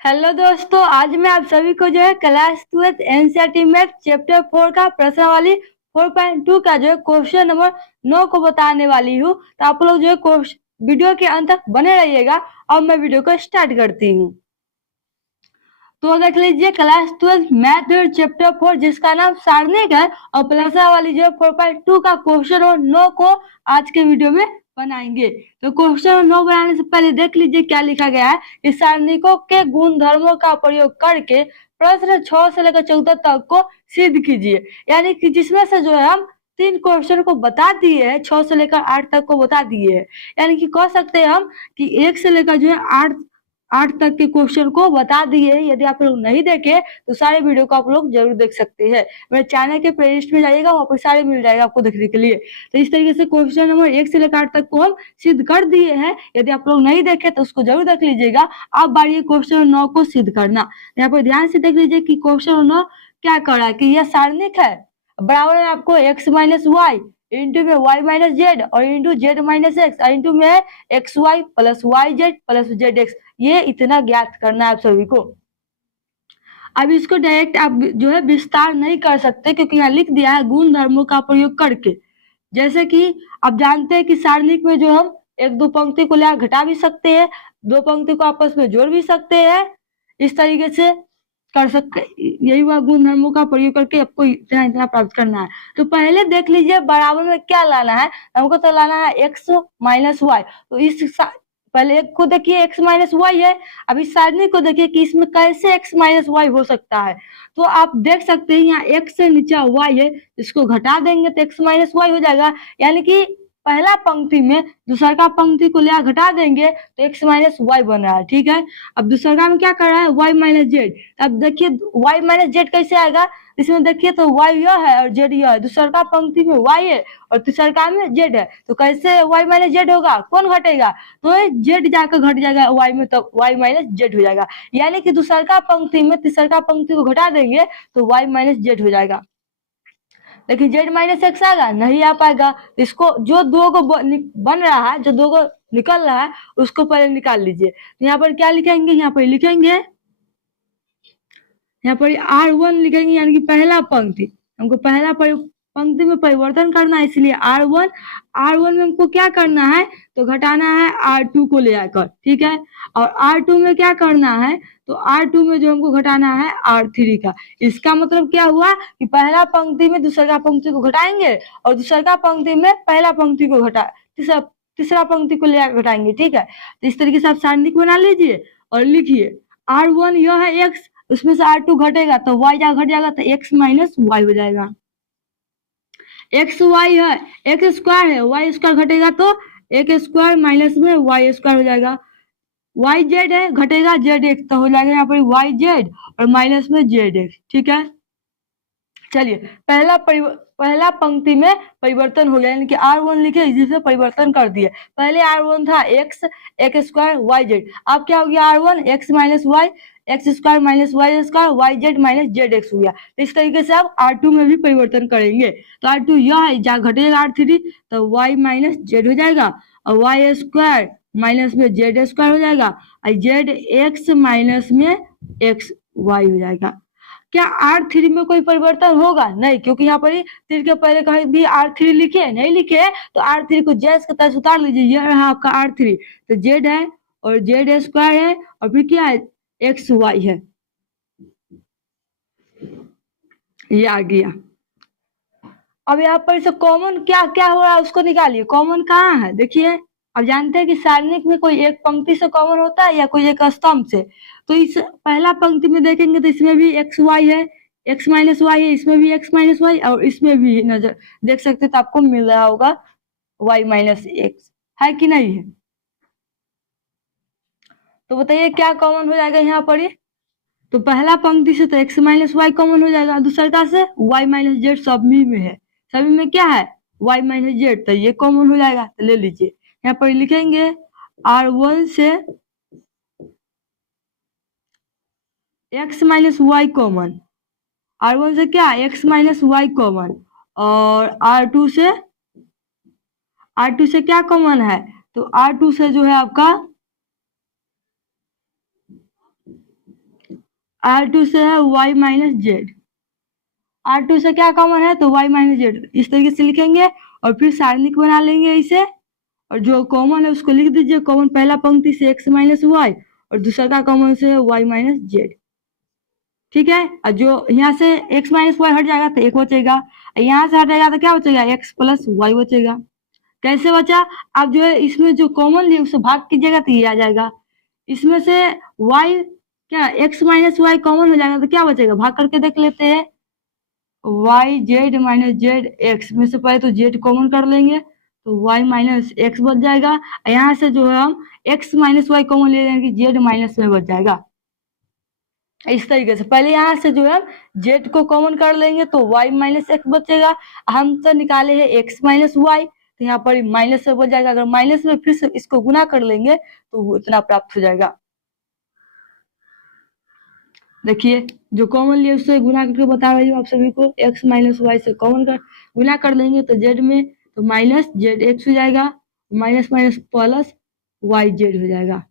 Hello दोस्तों, आज मैं आप सभी को जो है क्लास 12 एनसीईआरटी मैथ चैप्टर 4 का प्रश्नावली 4.2 का जो है क्वेश्चन नंबर 9 को बताने वाली हूँ। तो आप लोग जो है वीडियो के अंत तक बने रहिएगा। अब मैं वीडियो को स्टार्ट करती हूँ। तो देख लीजिए क्लास 12 मैथ चैप्टर 4 जिसका नाम सारणिक है और प्रश्नावली जो है 4.2 का क्वेश्चन नंबर 9 को आज के वीडियो में बनाएंगे। तो क्वेश्चन 9 बनाने से पहले देख लीजिए क्या लिखा गया है कि सारणिकों के गुणधर्मों का प्रयोग करके प्रश्न 6 से लेकर 14 तक को सिद्ध कीजिए। यानी कि जिसमें से जो है हम 3 क्वेश्चन को बता दिए हैं, 6 से लेकर 8 तक को बता दिए हैं। यानी कि कह सकते हैं हम कि 1 से लेकर जो है 8 तक के क्वेश्चन को बता दिए। यदि आप लोग नहीं देखे तो सारे वीडियो को आप लोग जरूर देख सकते हैं। मेरे चैनल के प्लेलिस्ट में जाइएगा, वहां पर सारे मिल जाएगा आपको देखने के लिए। तो इस तरीके से क्वेश्चन नंबर 1 से लेकर 8 तक को हम सिद्ध कर दिए हैं। यदि आप लोग नहीं देखे तो उसको जरूर देख लीजिएगा। अब बारी है क्वेश्चन 9 को सिद्ध करना। यहाँ पर ध्यान से देख लीजिए कि क्वेश्चन 9 क्या कर रहा है कि यह सारणिक है, बराबर है आपको x माइनस वाई, इंटू में y माइनस जेड और into Z minus X, into में X Y plus Y Z plus Z X. ये इतना ज्ञात करना है आप सभी को। अब इसको डायरेक्ट आप जो है विस्तार नहीं कर सकते क्योंकि यहाँ लिख दिया है गुण धर्मों का प्रयोग करके। जैसे कि आप जानते हैं कि सारणिक में जो हम एक दो पंक्ति को ले घटा भी सकते हैं, दो पंक्ति को आपस में जोड़ भी सकते हैं, इस तरीके से कर सकते। यही हुआ गुण धर्मों का प्रयोग करके आपको इतना इतना प्राप्त करना है। तो पहले देख लीजिए बराबर में क्या लाना है, हमको तो लाना है एक्स माइनस वाई। तो इस पहले एक को देखिए x माइनस वाई है। अब इस सारणी को देखिए कि इसमें कैसे x माइनस वाई हो सकता है। तो आप देख सकते हैं यहाँ x से नीचे y है, इसको घटा देंगे तो x माइनस वाई हो जाएगा। यानी कि पहला पंक्ति में दूसरा पंक्ति को ले घटा देंगे तो x माइनस वाई बन रहा है। ठीक है, अब दूसरा में क्या कर रहा है y माइनस जेड। अब देखिए y माइनस जेड कैसे आएगा, इसमें देखिए तो y यह है और z यह है। दूसरा पंक्ति में y है और तीसरा में z है, तो कैसे y माइनस जेड होगा, कौन घटेगा, तो z जाकर घट जाएगा y में, तो y माइनस जेड हो जाएगा। यानी कि दूसरा पंक्ति में तीसरा पंक्ति को घटा देंगे तो y माइनस जेड हो जाएगा। लेकिन जेड माइनस एक्स आएगा, नहीं आ पाएगा। इसको जो दो को बन रहा है, जो दो को निकल रहा है उसको पहले निकाल लीजिए। यहाँ पर क्या लिखेंगे, यहाँ पर लिखेंगे, यहाँ पर R1 लिखेंगे यानी कि पहला पंक्ति। हमको पहला पंक्ति में परिवर्तन करना है, इसलिए R1 में हमको क्या करना है तो घटाना है R2 को ले आकर। ठीक है, और R2 में क्या करना है तो R2 में जो हमको घटाना है R3 का। इसका मतलब क्या हुआ कि पहला पंक्ति में दूसरा पंक्ति को घटाएंगे और दूसरा पंक्ति में पहला पंक्ति को तीसरा पंक्ति को ले घटाएंगे। ठीक है, तो इस तरीके से आप सारणिक बना लीजिए और लिखिए R1 यह है x, उसमें से R2 घटेगा तो y घट जाएगा तो x माइनस वाई हो जाएगा। एक्स वाई है, एक्स स्क्वायर है, वाई स्क्वायर घटेगा तो एक्स स्क्वायर माइनस में वाई स्क्वायर हो जाएगा। वाई जेड है, घटेगा जेड एक्स, तो हो जाएगा यहाँ पर वाई जेड और माइनस में जेड एक्स। ठीक है, चलिए पहला पंक्ति में परिवर्तन हो गया, यानी कि R1 लिखे जिसे परिवर्तन कर दिए। पहले R1 था एक्स स्क्वायर वाई जेड, अब क्या हो गया R1 X minus Y, X square minus Y square, Y Z minus Z X हो गया। इस तरीके से आप R2 में भी परिवर्तन करेंगे तो R2 यह है, जहाँ घटेगा R3 तो वाई माइनस जेड हो जाएगा और वाई स्क्वायर माइनस में जेड स्क्वायर हो जाएगा और जेड एक्स माइनस में एक्स वाई हो जाएगा। क्या R3 में कोई परिवर्तन होगा, नहीं, क्योंकि यहाँ पर तीर के पहले कहीं भी R3 लिखे नहीं लिखे तो R3 को जैस के तैस उतार लीजिए। यह रहा आपका R3, तो जेड है और जेड स्क्वायर है और फिर क्या है एक्स वाई है, ये आ गया। अब यहाँ पर से कॉमन क्या क्या हो रहा है उसको निकालिए। कॉमन कहाँ है देखिए, अब जानते हैं कि सारणिक में कोई एक पंक्ति से कॉमन होता है या कोई एक स्तंभ से। तो इस पहला पंक्ति में देखेंगे तो इसमें भी एक्स वाई है, एक्स माइनस वाई है, इसमें भी एक्स माइनस वाई और इसमें भी नजर देख सकते तो आपको मिल रहा होगा वाई माइनस एक्स, है कि नहीं है। तो बताइए क्या कॉमन हो जाएगा यहाँ पर। तो पहला पंक्ति से तो एक्स माइनस वाई कॉमन हो जाएगा, दूसरा से वाई माइनस जेड सभी में है, सभी में क्या है वाई माइनस जेड, तो ये कॉमन हो जाएगा। तो ले लीजिए, यहाँ पर लिखेंगे R1 से x minus Y common, R1 से क्या एक्स माइनस वाई कॉमन और R2 से क्या कॉमन है तो R2 से जो है आपका R2 से है y माइनस जेड, R2 से क्या कॉमन है तो y माइनस जेड, इस तरीके से लिखेंगे और फिर सारणिक बना लेंगे इसे, और जो कॉमन है उसको लिख दीजिए। कॉमन पहला पंक्ति से x माइनस वाई और दूसरा का कॉमन से y माइनस जेड, ठीक है। और जो यहाँ से x माइनस वाई हट जाएगा तो एक बचेगा, यहाँ से हटेगा तो क्या बचेगा, x प्लस वाई बचेगा। कैसे बचा, अब जो है इसमें जो कॉमन लिया उससे भाग कीजिएगा तो ये आ जाएगा, इसमें से y क्या x माइनस वाई कॉमन हो जाएगा तो क्या बचेगा, भाग करके देख लेते हैं। y Z minus Z x में से पहले तो z कॉमन कर लेंगे तो y माइनस एक्स बच जाएगा। यहाँ से जो है हम x माइनस वाई कॉमन ले लेंगे, z माइनस में बच जाएगा। इस तरीके से पहले यहाँ से जो है z को कॉमन कर लेंगे तो y माइनस एक्स बचेगा। हम तो निकाले हैं x माइनस वाई, तो यहाँ पर माइनस से बच जाएगा। अगर माइनस में फिर से इसको गुना कर लेंगे तो वो इतना प्राप्त हो जाएगा। देखिए जो कॉमन लिया उससे गुना करके बता रही हूँ आप सभी को, x माइनस वाई से कॉमन कर गुना कर लेंगे तो z में तो माइनस जेड एक्स हो जाएगा, minus minus plus Y Z हो जाएगा।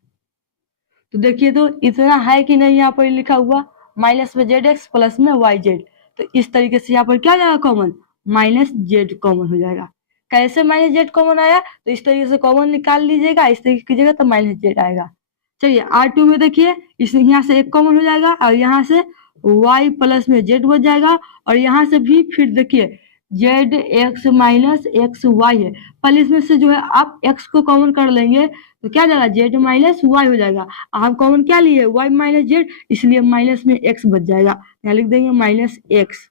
तो देखिए तो इतना है कि नहीं, यहाँ पर लिखा हुआ माइनस में जेड एक्स प्लस में वाई जेड, तो इस तरीके से यहाँ पर क्या जाएगा कॉमन, माइनस जेड कॉमन हो जाएगा। कैसे माइनस जेड कॉमन आया, तो इस तरीके से कॉमन निकाल लीजिएगा, इस तरीके कीजिएगा तो माइनस जेड आएगा। चलिए R2 में देखिए इस यहाँ से एक कॉमन हो जाएगा और यहाँ से y प्लस में z बच जाएगा, और यहाँ से भी फिर देखिए z x minus X Y है, पहले इसमें से जो है आप x को कॉमन कर लेंगे तो क्या जाएगा z माइनस वाई हो जाएगा। हम कॉमन क्या लिए y माइनस जेड, इसलिए माइनस में x बच जाएगा, यहाँ लिख देंगे माइनस एक्स।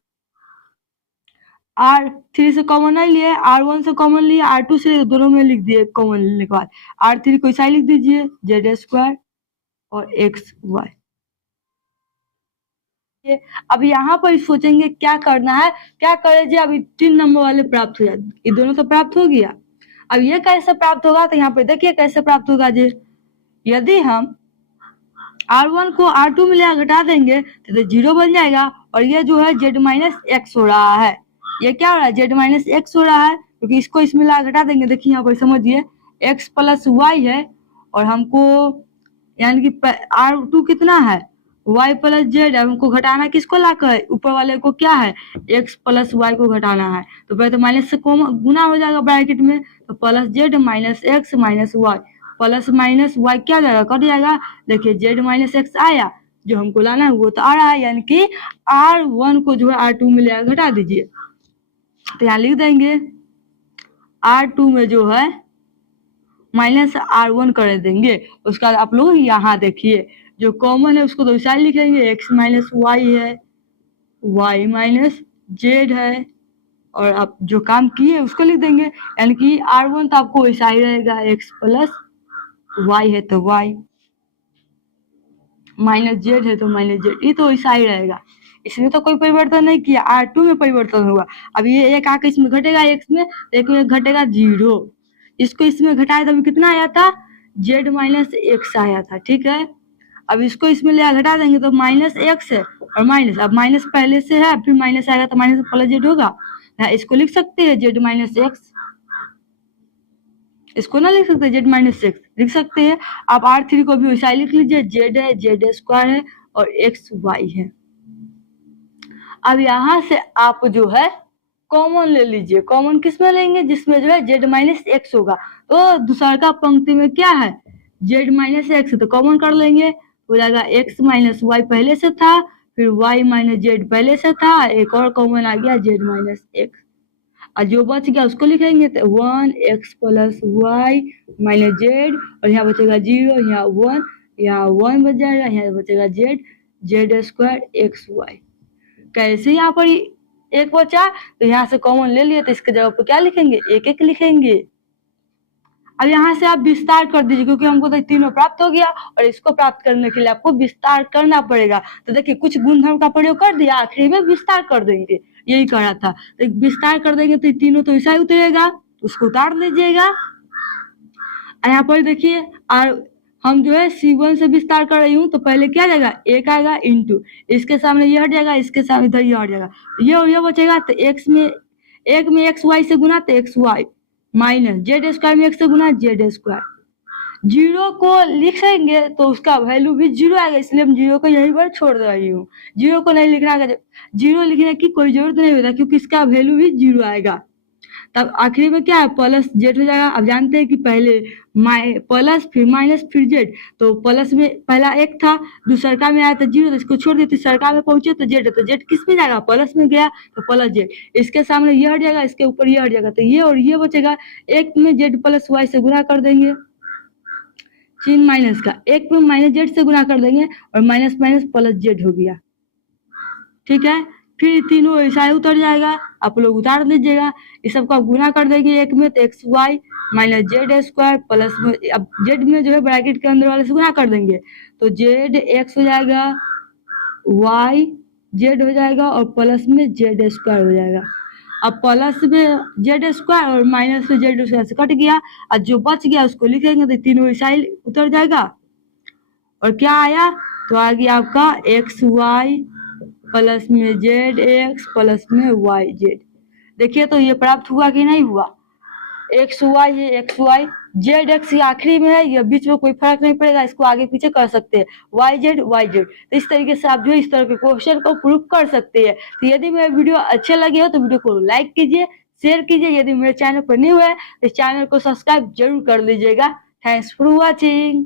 R3 से कॉमन नहीं लिए, R1 से कॉमन लिए, R2 से दोनों में लिख दिए कॉमन लेने के बाद, R3 को ऐसा लिख दीजिए जेड स्क्वायर और एक्स वाई। अब यहाँ पर सोचेंगे क्या करना है, क्या करें जी, अभी 3 नंबर वाले प्राप्त हो जाए, ये दोनों तो प्राप्त हो गया। अब ये कैसे प्राप्त होगा, तो यहाँ पे देखिए कैसे प्राप्त होगा जी। यदि हम R1 को R2 में ले घटा देंगे तो 0 बन जाएगा, और ये जो है z माइनस एक्स हो रहा है, ये क्या हो रहा है z माइनस एक्स हो रहा है, क्योंकि इसको इसमें ला घटा देंगे। देखिए यहाँ पर समझिए x प्लस वाई है, और हमको यानी कि R2 कितना है y प्लस जेड, हमको घटाना किसको लाकर, ऊपर वाले को क्या है x प्लस वाई को घटाना है, तो पहले तो माइनस से गुना हो जाएगा ब्रैकेट में, तो plus Z minus X minus Y, plus minus Y क्या जाएगा कट जाएगा। देखिए जेड माइनस एक्स आया, जो हमको लाना है वो तो आ रहा है, यानी कि R1 को जो है R2 में ले घटा दीजिए, तो यहाँ लिख देंगे R2 में जो है माइनस R1 कर देंगे। उसके बाद आप लोग यहाँ देखिए जो कॉमन है उसको तो ऐसा ही लिखेंगे, x माइनस वाई है, y माइनस जेड है, और आप जो काम किए उसको लिख देंगे, यानी कि R1 तो आपको ऐसा ही रहेगा, x प्लस वाई है तो y, माइनस जेड है तो माइनस जेड, ये तो ऐसा ही रहेगा, इसमें तो कोई परिवर्तन नहीं किया। R2 में परिवर्तन हुआ, अब ये एक आकर इसमें घटेगा x में, एक में घटेगा 0, इसको इसमें घटाया तो अभी कितना आया था, z माइनस एक्स आया था, ठीक है। अब इसको इसमें ले घटा देंगे तो माइनस एक्स है और माइनस, अब माइनस पहले से है फिर माइनस आएगा तो माइनस प्लस जेड होगा, इसको लिख सकते हैं जेड माइनस एक्स, इसको ना लिख सकते जेड माइनस एक्स, लिख सकते हैं। आप R3 को भी वैसा लिख लीजिए, जेड है, जेड स्क्वायर है और एक्स वाई है। अब यहाँ से आप जो है कॉमन ले लीजिए, कॉमन किस में लेंगे, जिसमें जो है जेड माइनस एक्स होगा, तो दूसरा का पंक्ति में क्या है जेड माइनस एक्स, तो कॉमन कर लेंगे, हो जाएगा x माइनस वाई पहले से था, फिर y माइनस जेड पहले से था, एक और कॉमन आ गया z माइनस एक्स, और जो बच गया उसको लिखेंगे तो 1x plus Y minus Z, और यहाँ बचेगा 0, यहाँ 1, यहाँ 1 बच जाएगा, यहाँ बचेगा Z, Z square X Y. कैसे यहाँ पर एक बचा तो यहाँ से कॉमन ले लिए, तो इसके जगह पर क्या लिखेंगे, एक एक लिखेंगे। अब यहाँ से आप विस्तार कर दीजिए, क्योंकि हमको तो तीनों प्राप्त हो गया, और इसको प्राप्त करने के लिए आपको विस्तार करना पड़ेगा। तो देखिए कुछ गुणधर्म का प्रयोग कर दिया, आखिरी में विस्तार कर देंगे, यही करा था। तो विस्तार कर देंगे तो तीनों तो ऐसा ही उतरेगा, उसको उतार लीजिएगा। यहाँ पर देखिए हम जो है C1 से विस्तार कर रही हूँ, तो पहले क्या जाएगा, एक आएगा इंटू, इसके सामने ये हट जाएगा, इसके सामने इधर ये हट जाएगा, ये और ये बचेगा, तो एक में एक्स वाई से गुना तो X Y, minus Z square में एक्स से गुना जेड स्क्वायर, जीरो को लिखेंगे तो उसका वैल्यू भी जीरो आएगा, इसलिए हम जीरो को यहीं पर छोड़ रही हूँ। जीरो को नहीं लिखना है, जीरो लिखने की कोई जरूरत नहीं होता क्योंकि इसका वैल्यू भी जीरो आएगा। तब आखिरी में क्या है, प्लस जेड हो जाएगा। अब जानते हैं कि पहले प्लस फिर माइनस फिर जेड, तो प्लस में पहला एक था, दूसरा में आया था जीरो, तो इसको छोड़ दिए, तीसरा में पहुंचे तो जेड किस में जाएगा, प्लस में गया तो प्लस जेड, इसके सामने ये हट जाएगा, इसके ऊपर ये हट जाएगा, तो ये और ये बचेगा। एक में जेड प्लस वाई से गुणा कर देंगे, चिन्ह माइनस का, एक में माइनस जेड से गुणा कर देंगे और माइनस माइनस प्लस जेड हो गया। ठीक है, फिर तीनों ऐसा ही उतर जाएगा, आप लोग उतार लीजिएगा। इस सबको आप गुना कर देंगे एक में तो X Y minus Z square plus में, अब जेड में जो है ब्रैकेट के अंदर वाले से गुना कर देंगे तो जेड एक्स हो जाएगा, वाई जेड हो जाएगा और प्लस में जेड स्क्वायर हो जाएगा। अब प्लस में जेड स्क्वायर और माइनस में जेड स्क्वायर से कट गया, और जो बच गया उसको लिखेंगे तो तीनों ऐसा ही उतर जाएगा। और क्या आया, तो आ गया आपका एक्स वाई प्लस में जेड एक्स प्लस में वाई जेड। देखिए तो ये प्राप्त हुआ कि नहीं हुआ, एक्स वाई है, एक्स वाई जेड एक्स आखिरी में है, ये बीच में कोई फर्क नहीं पड़ेगा, इसको आगे पीछे कर सकते हैं, वाई जेड तो इस तरीके से आप जो इस तरह के क्वेश्चन को प्रूव कर सकते हैं। तो यदि मेरा वीडियो अच्छे लगे हो तो वीडियो को लाइक कीजिए, शेयर कीजिए, यदि मेरे चैनल पर न्यू है तो चैनल को सब्सक्राइब जरूर कर लीजिएगा। Thanks for watching.